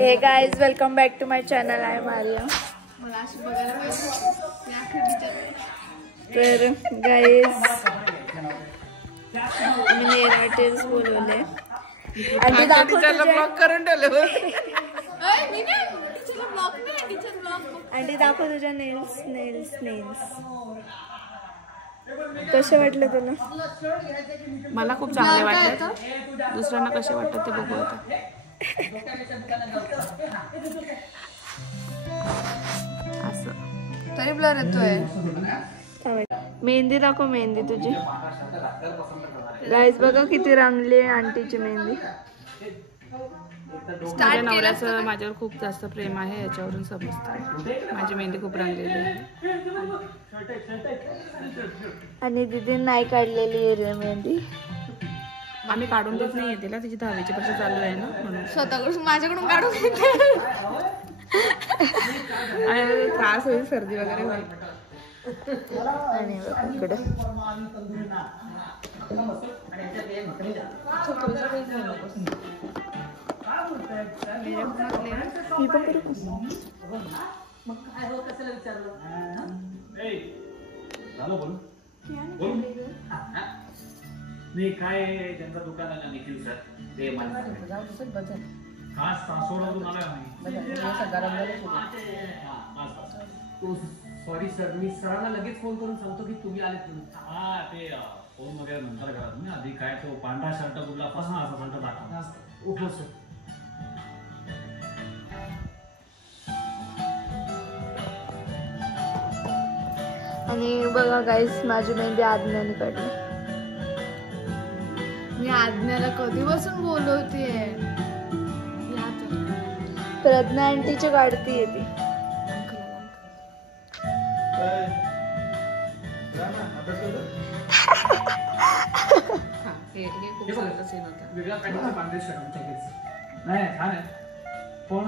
हे guys welcome back to my channel. आहे Maria. तर गाइस मी नेल आर्टिस्ट बोलवले आणि ब्लॉग करून ठेवले. आणि दाखव तुझ्या नेल्स नेल्स नेल्स कसे वाटले तुला? मला खूप चांगले वाटले. दुसऱ्यांना कसे वाटतात ते बघू आता. असं तरी ब्लर येतोय. मेहंदी दाखव. मेहंदी तुझी गाइस बघा किती रंगली आहे आंटीची मेहंदी. माझ्या नवऱ्याचं माझ्यावर खूप जास्त प्रेम आहे याच्यावरून समजतं. माझी मेहंदी खूप रंगलेली आहे. आणि दीदी नाही काढलेली आहे मेहंदी. आम्ही काढून देत नाही तिला. तिची 10वीची परीक्षा चालू आहे ना म्हणून स्वतःकडून माझ्याकडून काढून घेते. आणि त्रास होईल, सर्दी वगैरे होईल. आणि इकडे नाही काय त्यांचा दुकान आहे ना निखिल सर ते खास तासोडून आलोय आम्ही. सॉरी सर मी सरांना लगेच फोन करून सांगतो की तुम्ही आलेत म्हणून. हा ते फोन वगैरे नंतर करा तुम्ही. आधी काय तो पांढरा शर्ट कुठला पासून असा शर्ट दाखवा. Okay sir. आणि बघा गाइस माझी मेहंदी आज्ञाने काढली. मी आज्ञाला कधीपासून बोलवतेय. प्रज्ञा आंटीची काढतीये ती. वेगळा काढायचा पांढरे शर्ट नाही छान आहे. पण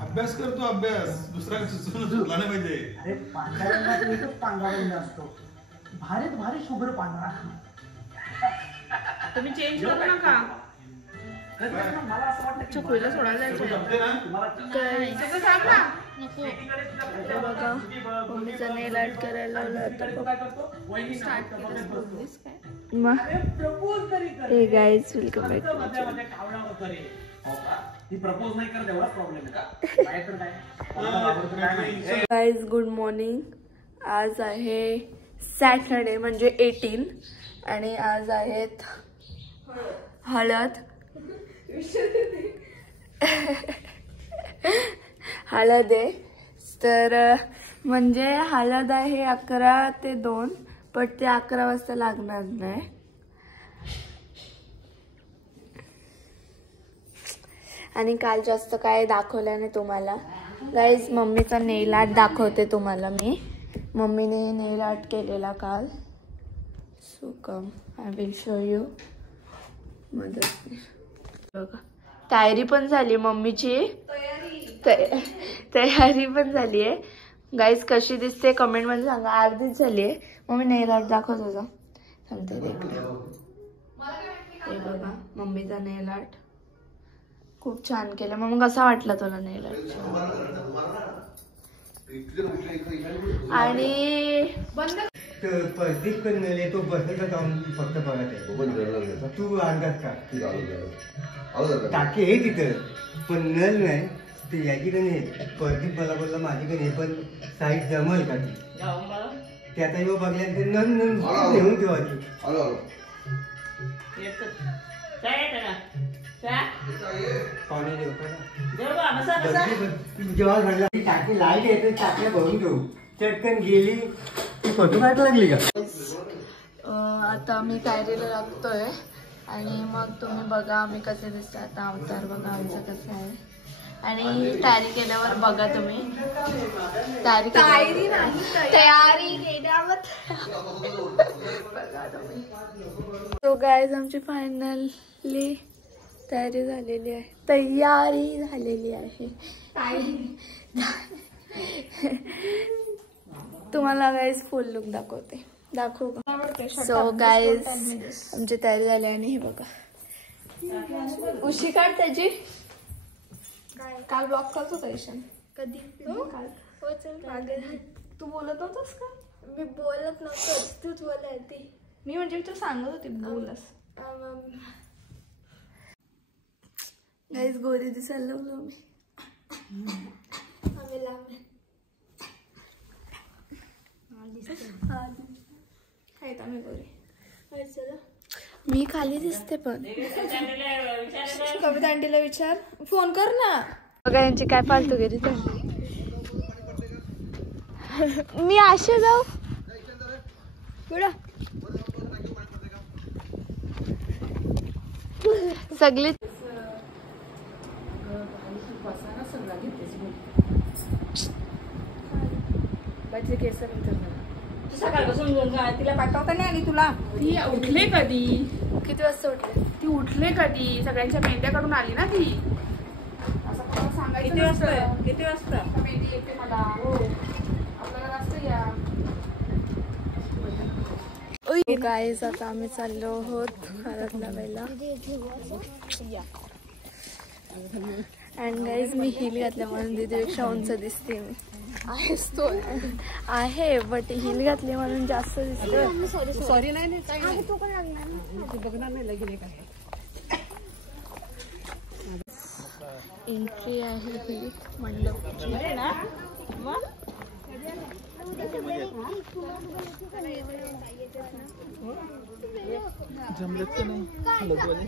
अभ्यास करतो. अभ्यास दुसरा सुचला नाही पाहिजे. अरे पांढऱ्या रंगाचा एकच पांढरा रंग असतो. भारीत भारी शुभ्र पांढरा. तुम्ही चेंज करू नका. मला असं वाटतं की चकुलीला सोडायला जायचं. बघा मम्मीचा नेल आर्ट करायला लावला होता. हे guys welcome back. Guys good morning. आज आहे सॅटरडे म्हणजे 18 आणि आज आहेत हळद. हळद आहे तर म्हणजे हळद आहे 11 ते 2 पण ते 11 वाजता लागणार नाही. आणि काल जास्त काय दाखवलं नाही तुम्हाला. गाइस मम्मीचा नेल आर्ट दाखवते तुम्हाला मी. मम्मीने नेल आर्ट केलेला काल. So come I will show you. मदत बघा तयारी पण झाली मम्मीची. तयारी पण झाली आहे. गाइस कशी दिसते कमेंट मध्ये सांगा. अर्धीच झाली आहे. मम्मी नेल आर्ट दाखव तुझा. सांगते हे बघा मम्मीचा नेल आर्ट खूप छान केलं. मग कसा वाटला तुला नेल आर्ट? आणि प्रदीप कन्नले तो बसला जाऊन फक्त बघत आहे. तू अंदाज का टाके आहे तिथं पण नल नाही. ते याची नाही. प्रदीप मला बोलला माझी नाही पण साईड जमल का ती. ते आता येऊ बघल्यानंतर नल नल घेऊन ठेवायची. जेव्हा घडला टाकी लाईट येते टाकल्या भरून ठेवू. चटकन गेली फोटो काढायला लागली का? आता मी तयारीला लागतोय आणि मग तुम्ही बघा आम्ही कसे दिसतो. आता अवतार बघा आमचा कसा आहे. आणि तयारी केल्यावर बघा तुम्ही. तयारी केल्यावर तो गाइस आमची फायनली तयारी झालेली आहे. तयारी झालेली आहे. तुम्हाला गाइस फुल लुक दाखवते. दाखवू का? सो गाइस आमची तयारी झाली आणि हे बघा उशी काढ त्याची. काल ब्लॉक करत होता ईशान. कधी काल हो चल मागे. तू बोलत नव्हतस का? मी बोलत नव्हतोच, तूच बोलायची. मी म्हणजे तू सांगत होती बोलस. गाईज गोरी दिसायला लागलो मी. आम्ही लांब आहेत आम्ही गोरी. चला. मी खाली दिसते पण. कविता आंटीला विचार, फोन कर ना. बघा यांची काय फालतू गेली तर. मी आशे जाऊ पुढं. सगळी सकाळपासून तिला पाठवता नाही आली तुला. ती उठले कधी? किती वाजता उठले? ती उठले कधी? सगळ्यांच्या मेंढ्याकडून आली ना ती. असं कोणाला सांगायचं. किती वाजता मेंढी येते मला. हो आपल्याला असतं या. गाईज आता आम्ही चाललो आहोत हळद लावायला. अँड गाईज मी हिल घातल्या म्हणून दीदीपेक्षा उंच दिसते. मी आहेच तो आहे बट हिल घातली म्हणून जास्त दिसते. सॉरी नाही तू पण लागणार बघणार नाही लगेच काय. एंट्री आहे ही मंडपची. जमलेत का नाही लगवाले.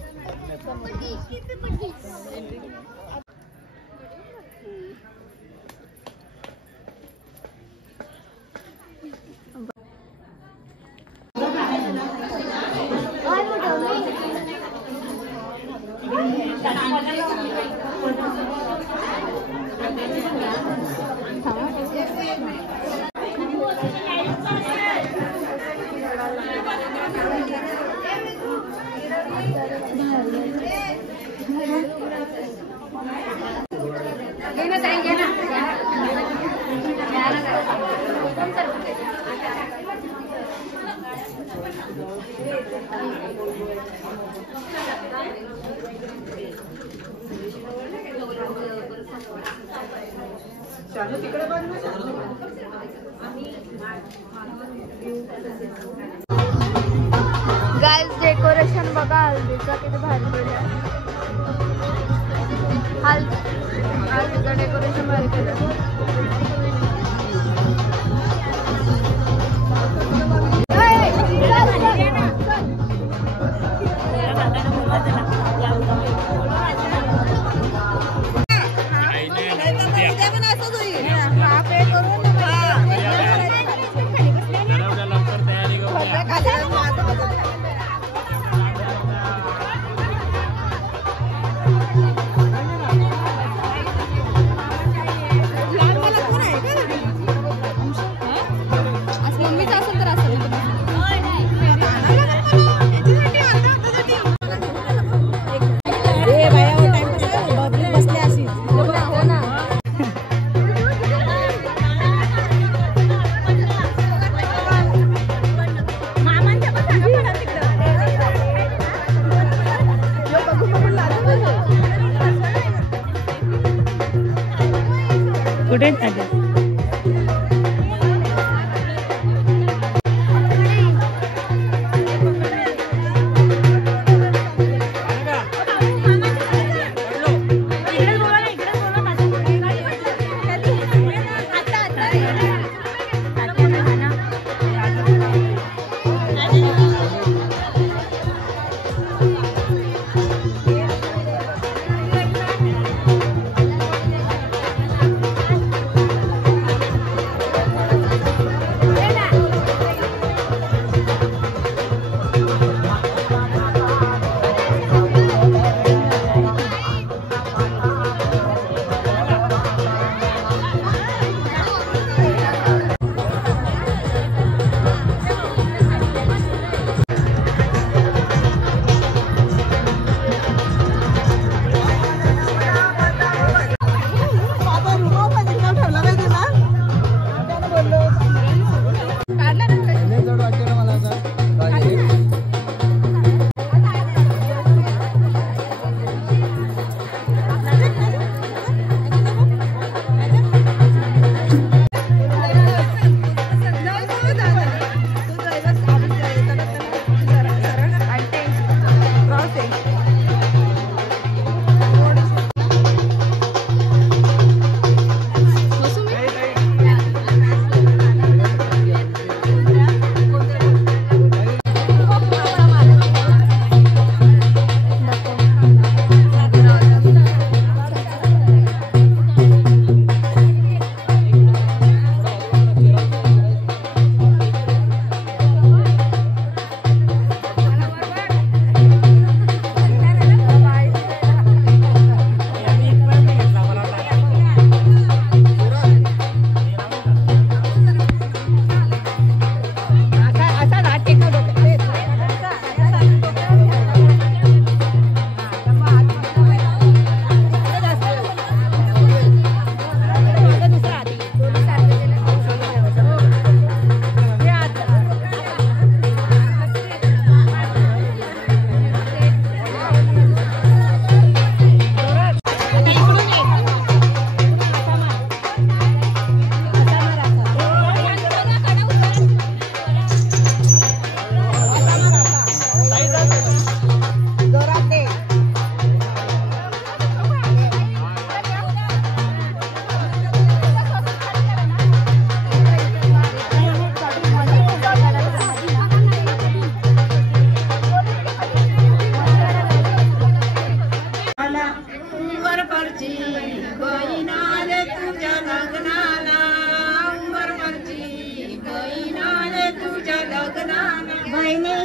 गाईज डेकोरेशन बघा हल्दीचा किती भारी केलं. हल्दीचं डेकोरेशन भारी केलं. कुठे आले?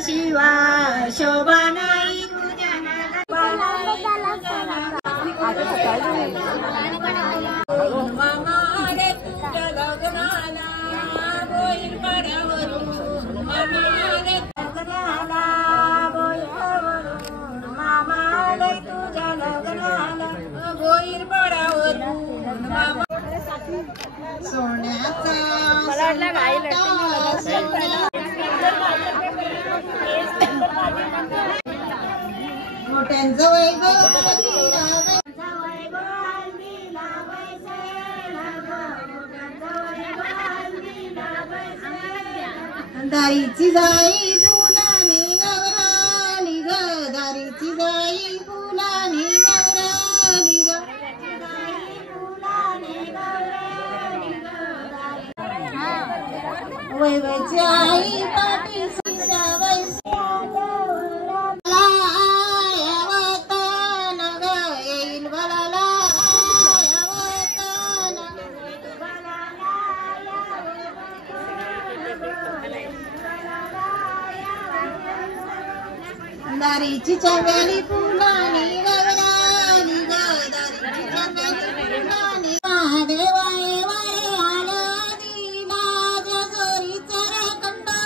शिवाय शोभा नाही मामा रे तुझ्या लग्नाला बोईर पाड्यावरून मामा रे लग्नाला बोईरावरून मामा रे तुझ्या लग्नाला बोईर पाड्यावरून मामा सोन्याचा मोठ्यांचं वय दारीची जाई फुलाने गवराली ग दारीची जाई फुलाने गवराली ग वैवची आई पाठीशी शावई येईल बलाला दारीची चव्याली फुलानी गवराली ग दारीची चव्याली फुलानी महादेवाय वारे आला जगोरीचा कंटा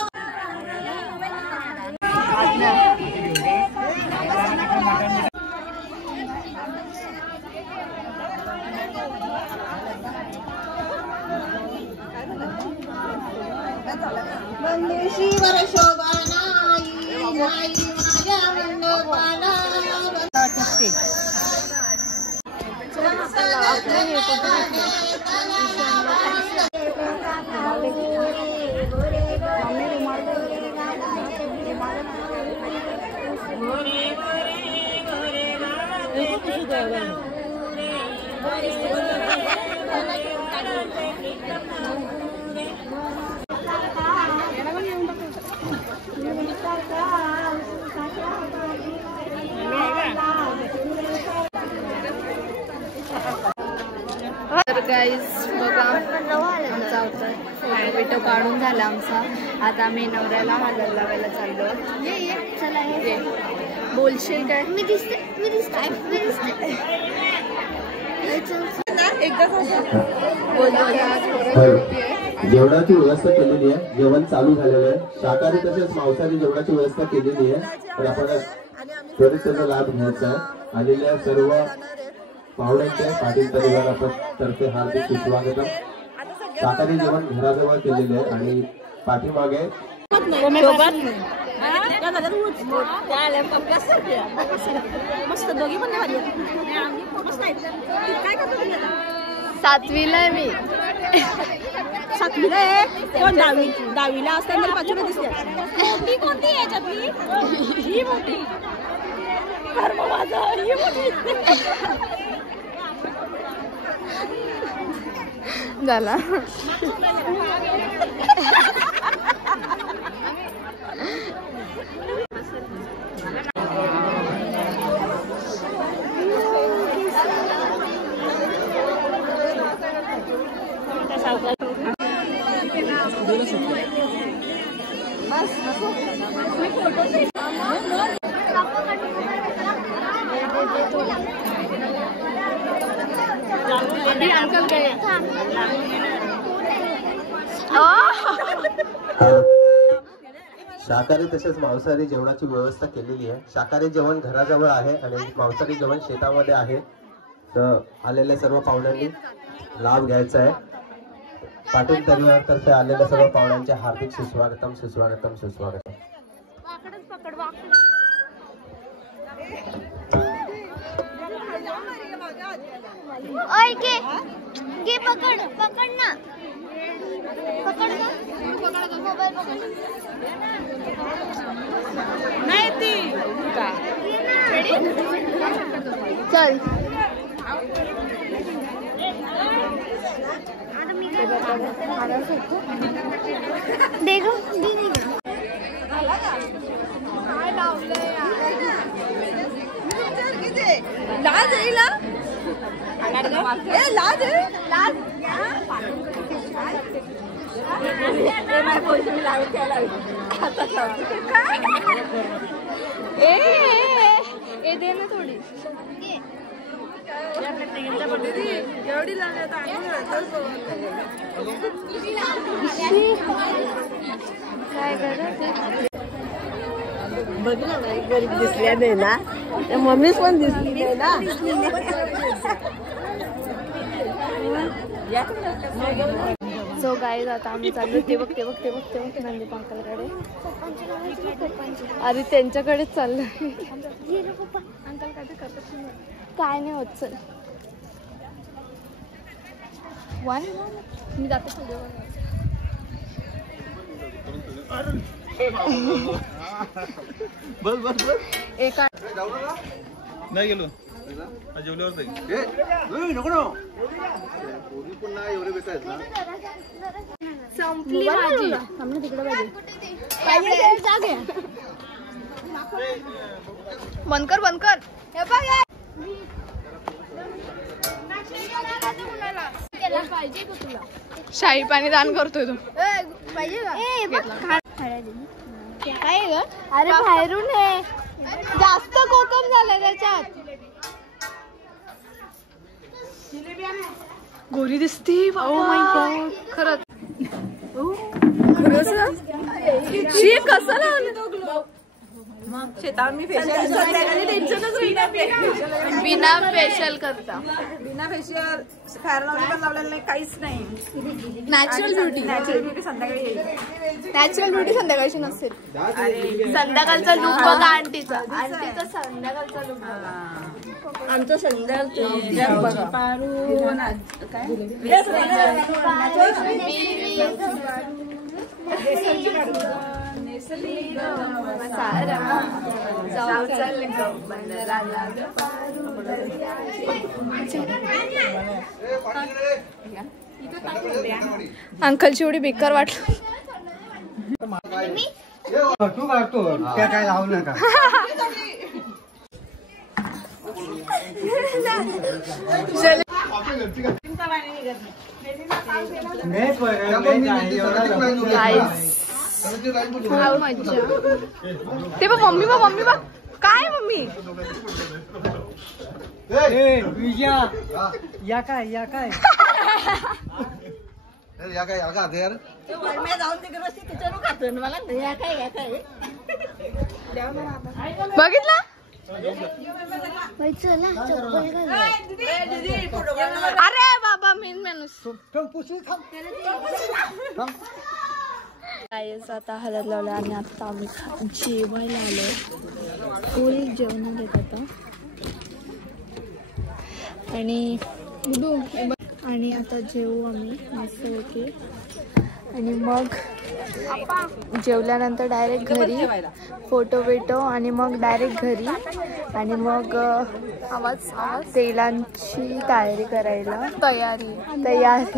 बंदेशीवर शोभा नाही माझ्या मंडपाला तर गाईज बघा आमचा विटो काढून झाला आमचा. आता आम्ही नवऱ्याला हलत लावायला चाललो. चला बोलशील काय? मी दिसते जेवणाची व्यवस्था केलेली आहे. जेवण चालू झालेलं आहे. शाकाहारी तसेच मांसाहारी जेवणाची व्यवस्था केलेली आहे. तर आपण त्वरित त्याचा लाभ घ्यायचा आहे. आलेल्या सर्व पाहुण्यांचे पाटील परिवार तर्फे हार्दिक सुस्वागतम. शाकाहारी जेवण घराजवळ केलेले आहे आणि पाठीमागे सातवीला आहे मी. सातवीला आहे. दहावीला असताना पाचवीला दिसते. ती कोणती याच्यातली ही मोठी झाला. अंकल गए. शाकाहारी तसेच मांसाहारी जेवणाची व्यवस्था केलेली आहे. शाकाहारी जेवण घराजवळ आहे आणि मांसाहारी जेवण शेतामध्ये आहे. तर आलेल्या सर्व पाहुण्यांनी लाभ घ्यायचा आहे. पाटील परिवारातर्फे आलेल्या सर्व पाहुण्यांचे हार्दिक सुस्वागतम सुस्वागतम सुस्वागतम. घे पकड ना मोबाईल पकड नाही ती चल दे गो लाज आहे लाज ए दे ना थोडी एवढी काय गरज बघ ना एक गरीब दिसल्या नाही ना त्या मम्मीच पण दिसली नाही ना. सो गाईज आता आम्ही चाललो ते बघ नंदी अंकलकडे. अरे त्यांच्याकडेच चाललो. अंकल काय नाही होत. चल वन मी जाते बस एका नाही गेलो जेवल्यावर संपली माझी. तिकडे पाहिजे बंद कर हे बघ पाहिजे का तुला शाही पाणी दान करतोय तू पाहिजे काय ग. अरे बाहेरून आहे जास्त कोकम झालं त्याच्यात. गोरी दिसती. खरंच कसं लावलं शेतावर मी बिना फेशियल करता. बिना फेशियल फेअर लावली पण लावलेलं नाही काहीच नाही. नॅचरल ब्युटी संध्याकाळी येईल. नॅचरल ब्युटी संध्याकाळची नसेल. संध्याकाळचा लुक बघा आंटीचा संध्याकाळचा लुक. आमचं संध्याकाळचं अंकलची एवढी बेकार वाटलं. तू काढतो त्या काय लावू नका. ते बघ मम्मी बघ काय मम्मी या काय जाऊन तिकडे तिच्यावर खातो मला या काय बघितला. अरे बाबा मेन माणूस. आता हळद लावलं आणि आता आम्ही जेवायला आलो. फुल जेवण घेत आता आणि आता जेवू आम्ही मस्त होते. आणि मग जेवल्यानंतर डायरेक्ट घरी फोटो आणि मग डायरेक्ट घरी. आणि मग तेलांची तयारी करायला तयारीला